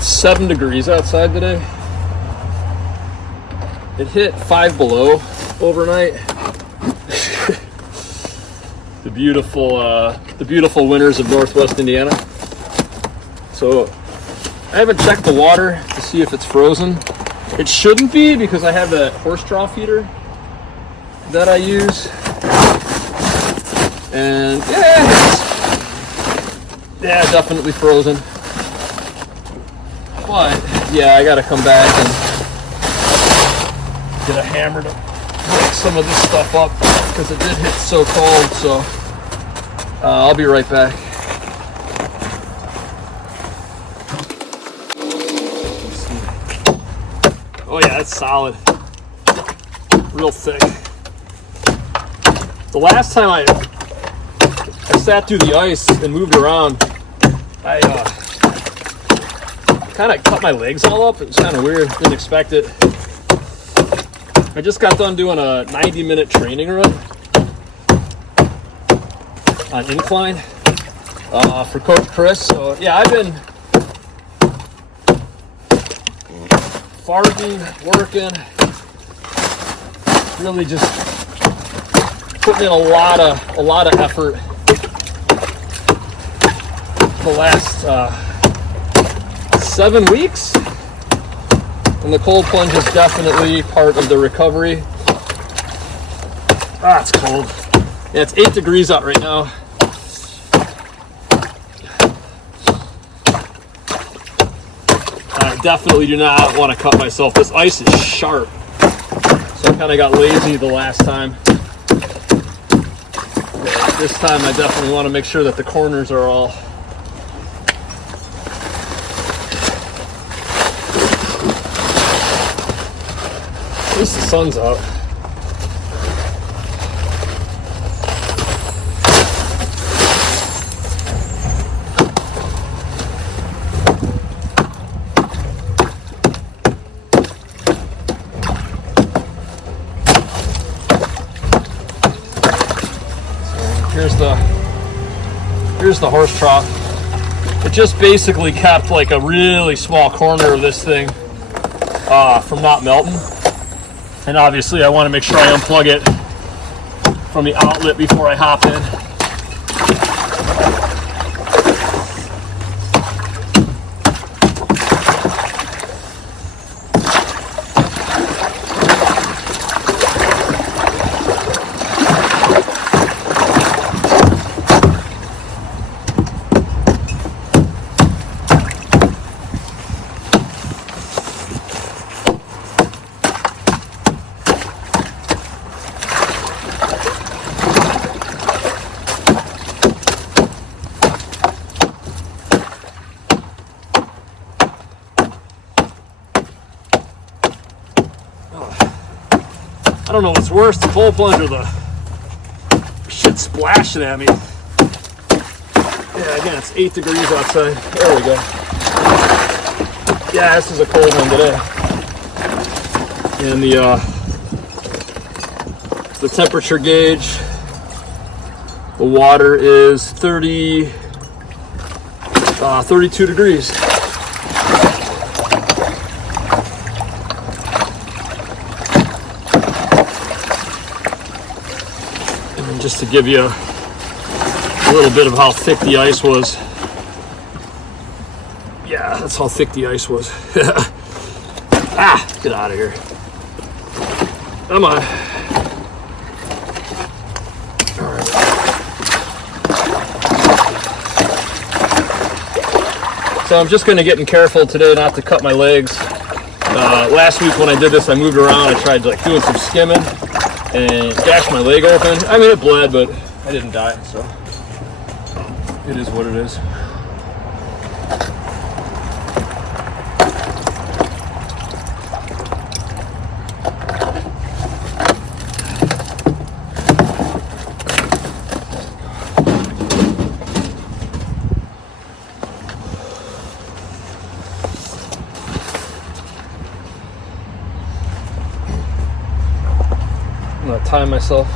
7 degrees outside today. It hit 5 below overnight. the beautiful winters of Northwest Indiana. So I haven't checked the water to see if it's frozen. It shouldn't be, because I have that horse trough heater that I use. And yeah, definitely frozen. But yeah, I gotta come back and get a hammer to break some of this stuff up, because it did hit so cold. So I'll be right back. Oh yeah, it's solid. Real thick. The last time I sat through the ice and moved around, I kind of cut my legs all up. It was kind of weird. Didn't expect it. I just got done doing a 90-minute training run on incline for Coach Chris. So yeah, I've been farting, working, really just putting in a lot of effort the last 7 weeks, and the cold plunge is definitely part of the recovery. It's cold. Yeah, it's 8 degrees out right now. I definitely do not want to cut myself. This ice is sharp, so I kind of got lazy the last time. This time I definitely want to make sure that the corners are all at least the sun's out. Here's the horse trough. It just basically kept like a really small corner of this thing from not melting. And obviously I want to make sure I unplug it from the outlet before I hop in. I don't know what's worse, the cold plunge or the shit splashing at me. Yeah, again, it's 8 degrees outside. There we go. Yeah, this is a cold one today. And the temperature gauge, the water is 32 degrees. Just to give you a little bit of how thick the ice was. Yeah, that's how thick the ice was. Get out of here. Come on. All right. So I'm just gonna get careful today not to cut my legs. Last week when I did this, I moved around. I tried like doing some skimming and gashed my leg open. I mean, it bled, but I didn't die, so it is what it is. I'm gonna time myself.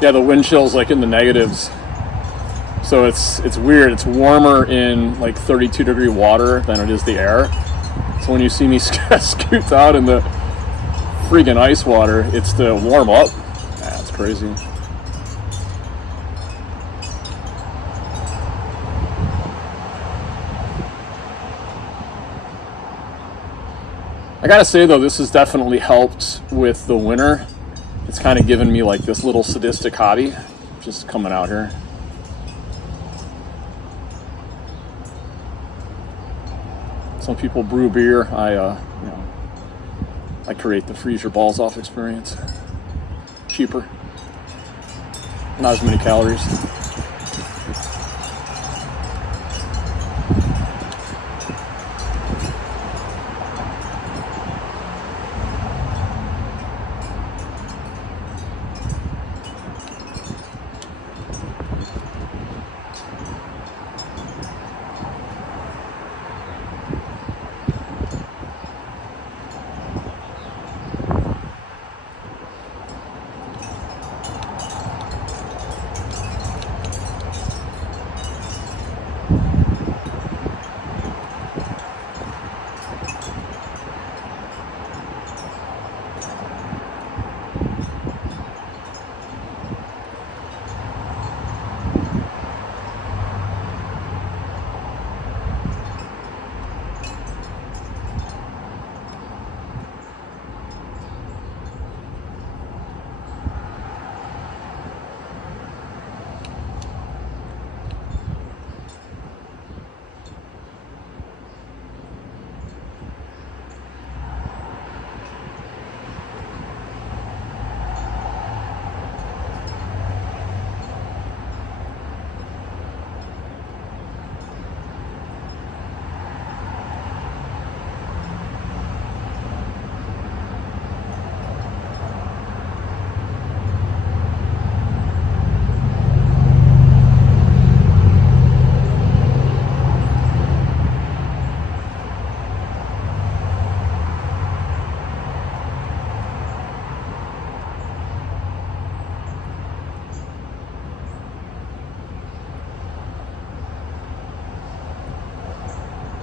Yeah, the wind chill's like in the negatives. So it's weird. It's warmer in like 32 degree water than it is the air. So when you see me scoot out in the freaking ice water, it's to warm up. That's crazy. I gotta say though, this has definitely helped with the winter. It's kind of given me like this little sadistic hobby, just coming out here. Some people brew beer. I create the freeze your balls off experience. Cheaper, not as many calories.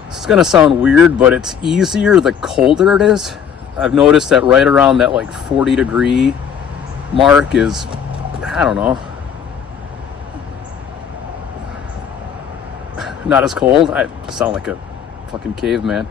It's gonna sound weird, but it's easier the colder it is. I've noticed that right around that like 40 degree mark is, I don't know, not as cold. I sound like a fucking caveman.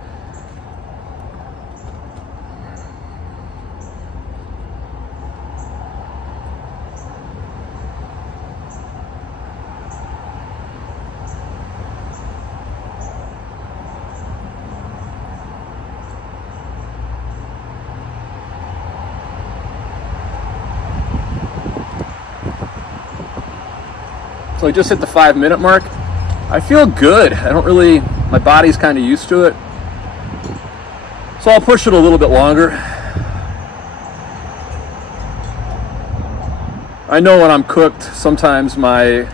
So I just hit the 5-minute mark. I feel good. I don't really, my body's kind of used to it. So I'll push it a little bit longer. I know when I'm cooked, sometimes the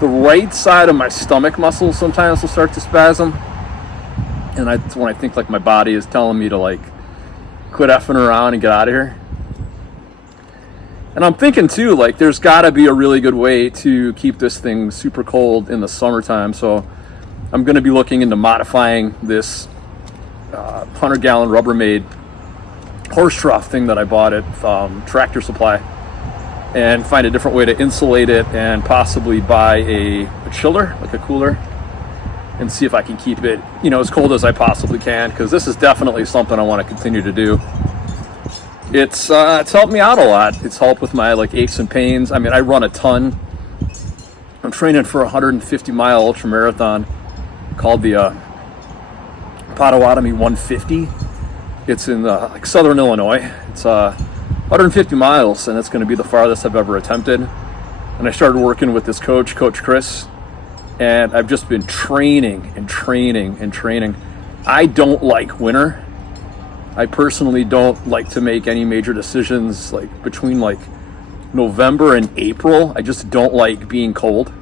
right side of my stomach muscle sometimes will start to spasm. And that's when I think like my body is telling me to like quit effing around and get out of here. And I'm thinking too, like there's gotta be a really good way to keep this thing super cold in the summertime. So I'm gonna be looking into modifying this 100-gallon Rubbermaid horse trough thing that I bought at Tractor Supply, and find a different way to insulate it, and possibly buy a chiller, like a cooler, and see if I can keep it, as cold as I possibly can, because this is definitely something I want to continue to do. It's helped me out a lot. It's helped with my like aches and pains. I mean, I run a ton. I'm training for a 150-mile ultra marathon called the Potawatomi 150. It's in like southern Illinois. It's 150 miles, and it's going to be the farthest I've ever attempted. And I started working with this coach, Coach Chris, and I've just been training and training and training. I don't like winter. I personally don't like to make any major decisions like between like November and April. I just don't like being cold.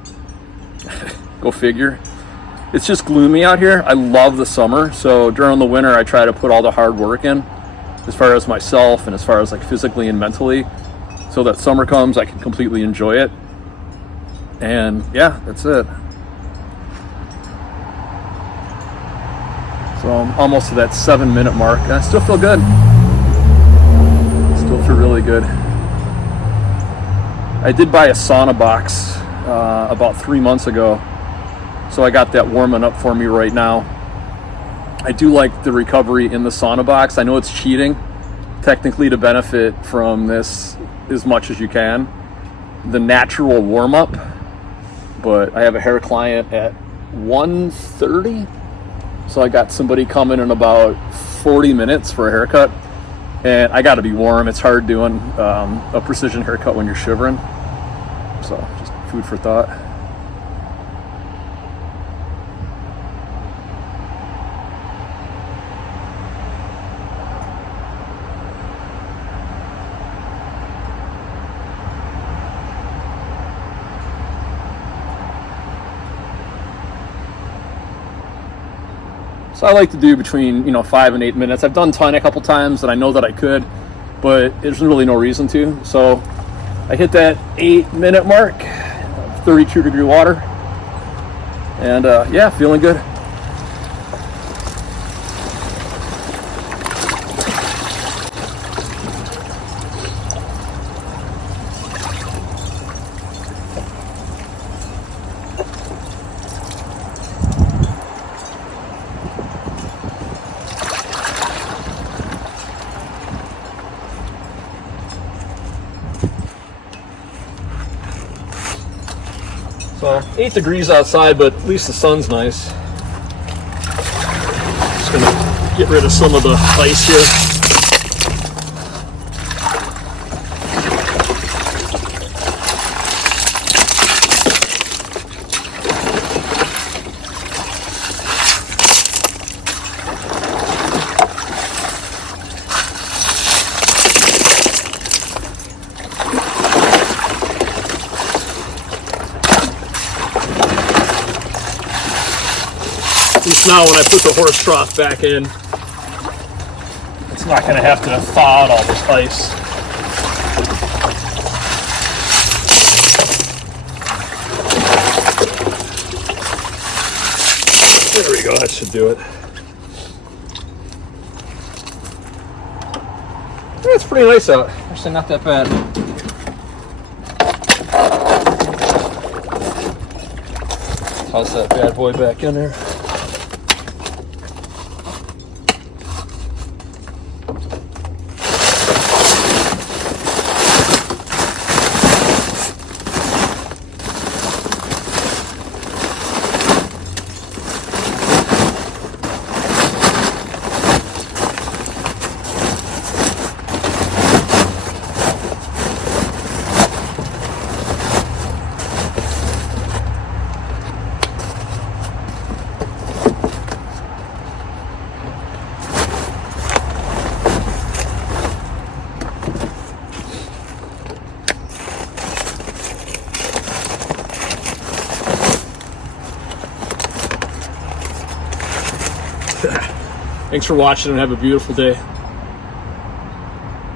Go figure. It's just gloomy out here. I love the summer. So during the winter, I try to put all the hard work in as far as myself and as far as like physically and mentally. So until that summer comes, I can completely enjoy it. And yeah, that's it. So I'm almost to that 7-minute mark, and I still feel good. Still feel really good. I did buy a sauna box about 3 months ago, so I got that warming up for me right now. I do like the recovery in the sauna box. I know it's cheating, technically, to benefit from this as much as you can, the natural warm-up, but I have a hair client at 1:30, so I got somebody coming in about 40 minutes for a haircut, and I got to be warm. It's hard doing a precision haircut when you're shivering, so just food for thought. So I like to do between 5 and 8 minutes. I've done 10 a couple times, and I know that I could, but there's really no reason to. So I hit that 8-minute mark, 32-degree water, and yeah, feeling good. So 8 degrees outside, but at least the sun's nice. Just gonna get rid of some of the ice here. At least now when I put the horse trough back in, it's not going to have to thaw out all this ice. There we go, that should do it. Yeah, it's pretty nice out. Actually, not that bad. Toss that bad boy back in there. Thanks for watching and have a beautiful day.